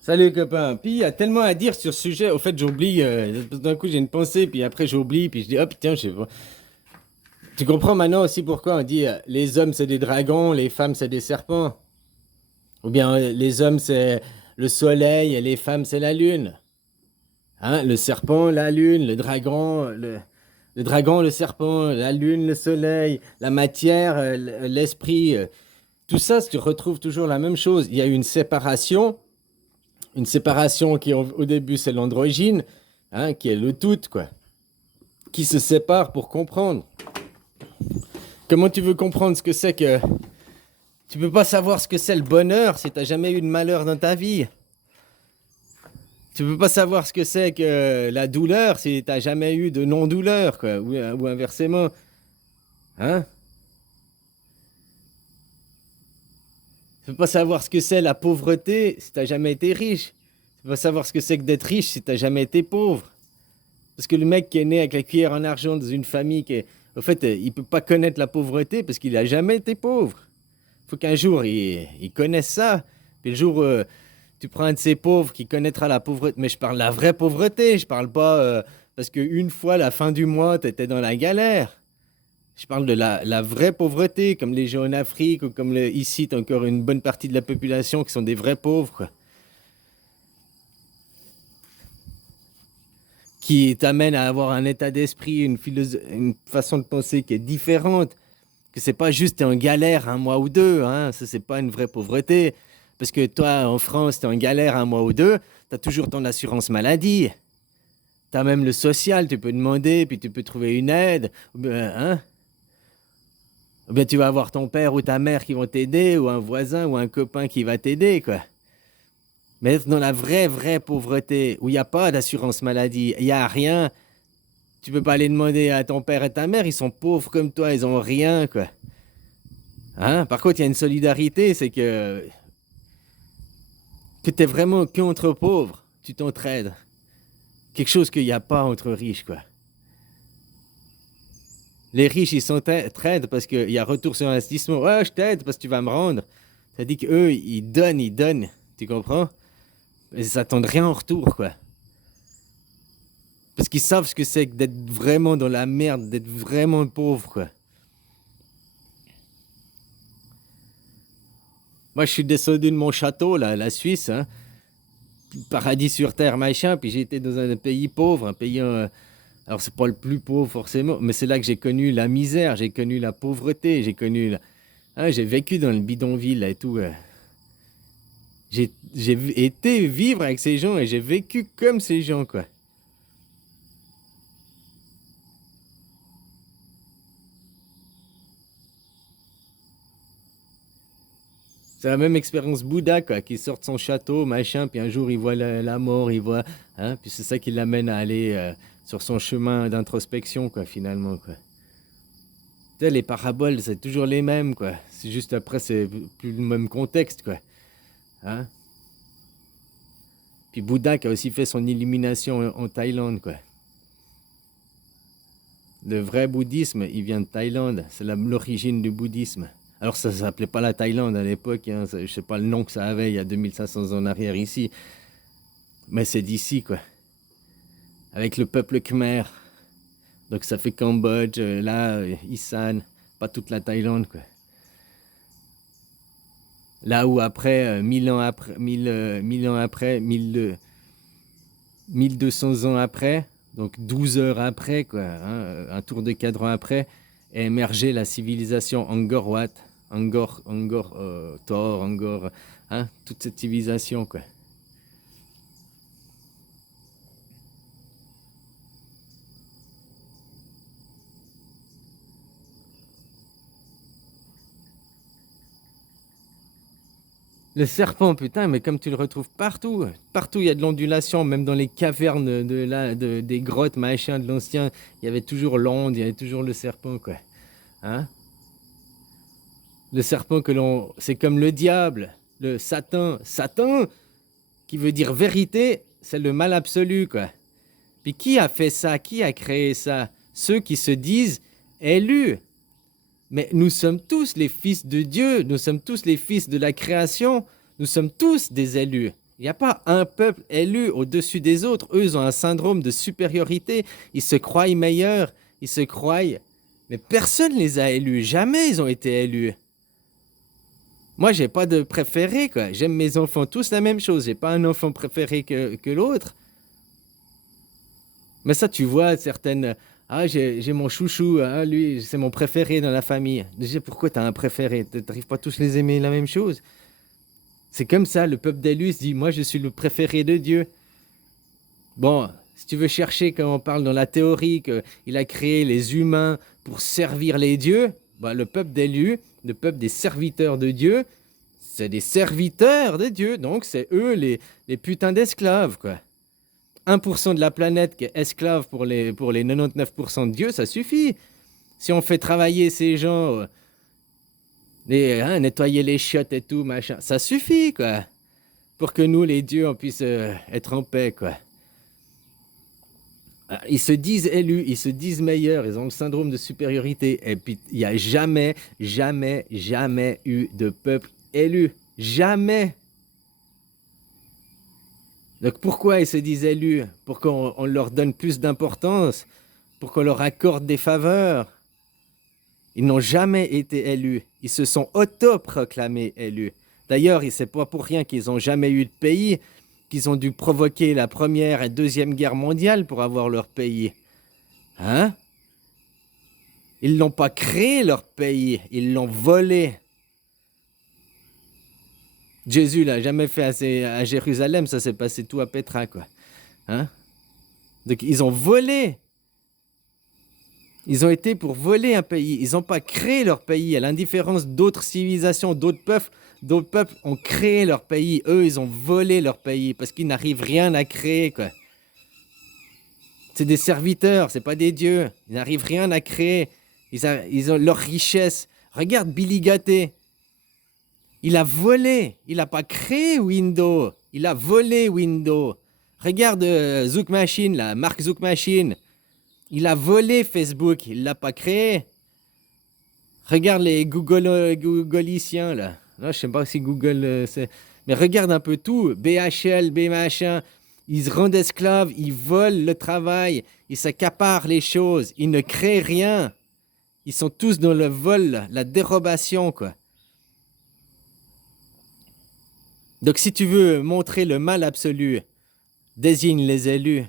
Salut copain. Puis il y a tellement à dire sur ce sujet. Au fait, j'oublie. D'un coup, j'ai une pensée, puis après j'oublie, puis je dis, oh putain, je sais pas. Tu comprends maintenant aussi pourquoi on dit les hommes c'est des dragons, les femmes c'est des serpents. Ou bien les hommes c'est le soleil et les femmes c'est la lune. Hein? Le serpent, la lune, le dragon, le serpent, la lune, le soleil, la matière, l'esprit. Tout ça, tu retrouves toujours la même chose. Il y a une séparation qui au début c'est l'androgyne, hein, qui est le tout, quoi, qui se sépare pour comprendre. Comment tu veux comprendre ce que c'est que... Tu peux pas savoir ce que c'est le bonheur si t'as jamais eu de malheur dans ta vie. Tu peux pas savoir ce que c'est que la douleur si t'as jamais eu de non-douleur, quoi, ou inversement. Hein? Tu peux pas savoir ce que c'est la pauvreté si t'as jamais été riche. Tu peux pas savoir ce que c'est que d'être riche si t'as jamais été pauvre. Parce que le mec qui est né avec la cuillère en argent dans une famille qui est... Au fait, il peut pas connaître la pauvreté parce qu'il a jamais été pauvre. Faut qu'un jour, il connaisse ça. Puis le jour où tu prends un de ces pauvres qui connaîtra la pauvreté... Mais je parle de la vraie pauvreté. Je parle pas... parce qu'une fois, la fin du mois, t'étais dans la galère. Je parle de la vraie pauvreté, comme les gens en Afrique, ou comme ici, t'as encore une bonne partie de la population qui sont des vrais pauvres, quoi. Qui t'amène à avoir un état d'esprit, une façon de penser qui est différente, que c'est pas juste t'es en galère un mois ou deux, hein, ça c'est pas une vraie pauvreté, parce que toi en France t'es en galère un mois ou deux, t'as toujours ton assurance maladie, t'as même le social, tu peux demander, puis tu peux trouver une aide, hein, ou bien tu vas avoir ton père ou ta mère qui vont t'aider, ou un voisin ou un copain qui va t'aider, quoi. Mais être dans la vraie pauvreté, où il n'y a pas d'assurance maladie, il n'y a rien. Tu peux pas aller demander à ton père et ta mère, ils sont pauvres comme toi, ils ont rien, quoi. Hein? Par contre, il y a une solidarité, c'est que tu es vraiment qu'entre pauvres, tu t'entraides. Quelque chose qu'il n'y a pas entre riches, quoi. Les riches, ils s'entraident parce qu'il y a retour sur investissement. Ouais, je t'aide parce que tu vas me rendre. Ça dit qu'eux, ils donnent. Tu comprends? Mais ça t'attendent rien en retour, quoi. Parce qu'ils savent ce que c'est que d'être vraiment dans la merde, d'être vraiment pauvre, quoi. Moi, je suis descendu de mon château, là, la Suisse, hein, paradis sur terre, machin, puis j'ai été dans un pays pauvre, un pays... alors, c'est pas le plus pauvre, forcément, mais c'est là que j'ai connu la misère, j'ai connu la pauvreté, hein, j'ai vécu dans le bidonville et tout. J'ai été vivre avec ces gens et j'ai vécu comme ces gens, quoi. C'est la même expérience Bouddha, quoi, qui sort de son château, machin, puis un jour il voit la mort, il voit, hein, puis c'est ça qui l'amène à aller sur son chemin d'introspection, quoi, finalement, quoi. Tu sais, les paraboles, c'est toujours les mêmes, quoi. C'est juste après, c'est plus le même contexte, quoi. Hein? Puis Bouddha qui a aussi fait son illumination en Thaïlande, quoi. Le vrai bouddhisme, il vient de Thaïlande. C'est l'origine du bouddhisme. Alors ça s'appelait pas la Thaïlande à l'époque, hein. Je sais pas le nom que ça avait il y a 2500 ans en arrière ici. Mais c'est d'ici, quoi. Avec le peuple khmer. Donc ça fait Cambodge, là, Isan, pas toute la Thaïlande, quoi. Là où après, 1000 ans après, 1000 ans après, 1200 ans après, donc 12 heures après, quoi, hein, un tour de cadran après, est émergée la civilisation Angkor Wat, Angkor Thor, Angkor, hein, toute cette civilisation, quoi. Le serpent, putain, mais comme tu le retrouves partout, partout il y a de l'ondulation, même dans les cavernes des grottes, machin, de l'ancien, il y avait toujours l'onde, il y avait toujours le serpent, quoi. Hein? Le serpent que l'on... C'est comme le diable, le Satan. Satan, qui veut dire vérité, c'est le mal absolu, quoi. Puis qui a fait ça? Qui a créé ça? Ceux qui se disent élus. Mais nous sommes tous les fils de Dieu, nous sommes tous les fils de la création, nous sommes tous des élus. Il n'y a pas un peuple élu au-dessus des autres. Eux, ils ont un syndrome de supériorité. Ils se croient meilleurs. Ils se croient. Mais personne ne les a élus. Jamais ils ont été élus. Moi, j'ai pas de préféré, quoi. J'aime mes enfants tous la même chose. J'ai pas un enfant préféré que l'autre. Mais ça, tu vois, certaines. Ah, j'ai mon chouchou. Ah, lui, c'est mon préféré dans la famille. Déjà, pourquoi tu as un préféré? T'arrives pas tous les aimer la même chose? C'est comme ça, le peuple d'Élu se dit, moi, je suis le préféré de Dieu. Bon, si tu veux chercher, quand on parle dans la théorie qu'il a créé les humains pour servir les dieux, bah, le peuple d'Élu, le peuple des serviteurs de Dieu, c'est des serviteurs de Dieu. Donc, c'est eux les putains d'esclaves, quoi. 1% de la planète qui est esclave pour les 99% de Dieu, ça suffit. Si on fait travailler ces gens, nettoyer les chiottes et tout, machin, ça suffit, quoi. Pour que nous, les dieux, on puisse être en paix, quoi. Ils se disent élus, ils se disent meilleurs, ils ont le syndrome de supériorité. Et puis, il n'y a jamais, jamais, jamais eu de peuple élu. Jamais. Donc pourquoi ils se disent élus? Pour qu'on leur donne plus d'importance, pour qu'on leur accorde des faveurs. Ils n'ont jamais été élus. Ils se sont autoproclamés élus. D'ailleurs, c'est pas pour rien qu'ils n'ont jamais eu de pays, qu'ils ont dû provoquer la Première et Deuxième Guerre mondiale pour avoir leur pays. Hein? Ils n'ont pas créé leur pays, ils l'ont volé. Jésus l'a jamais fait à Jérusalem, ça s'est passé tout à Pétra, quoi. Hein? Donc ils ont volé. Ils ont été pour voler un pays. Ils n'ont pas créé leur pays. À l'indifférence d'autres civilisations, d'autres peuples ont créé leur pays. Eux, ils ont volé leur pays parce qu'ils n'arrivent rien à créer, quoi. C'est des serviteurs, c'est pas des dieux. Ils n'arrivent rien à créer. Ils ont leur richesse. Regarde Billy Gatté. Il a volé. Il n'a pas créé Windows. Il a volé Windows. Regarde Zouk Machine, là, Mark Zouk Machine. Il a volé Facebook. Il ne l'a pas créé. Regarde les Googleiciens, là. Non, je sais pas si Google c'est. Mais regarde un peu tout. BHL, B machin. Ils se rendent esclaves. Ils volent le travail. Ils s'accaparent les choses. Ils ne créent rien. Ils sont tous dans le vol, la dérobation, quoi. Donc, si tu veux montrer le mal absolu, désigne les élus.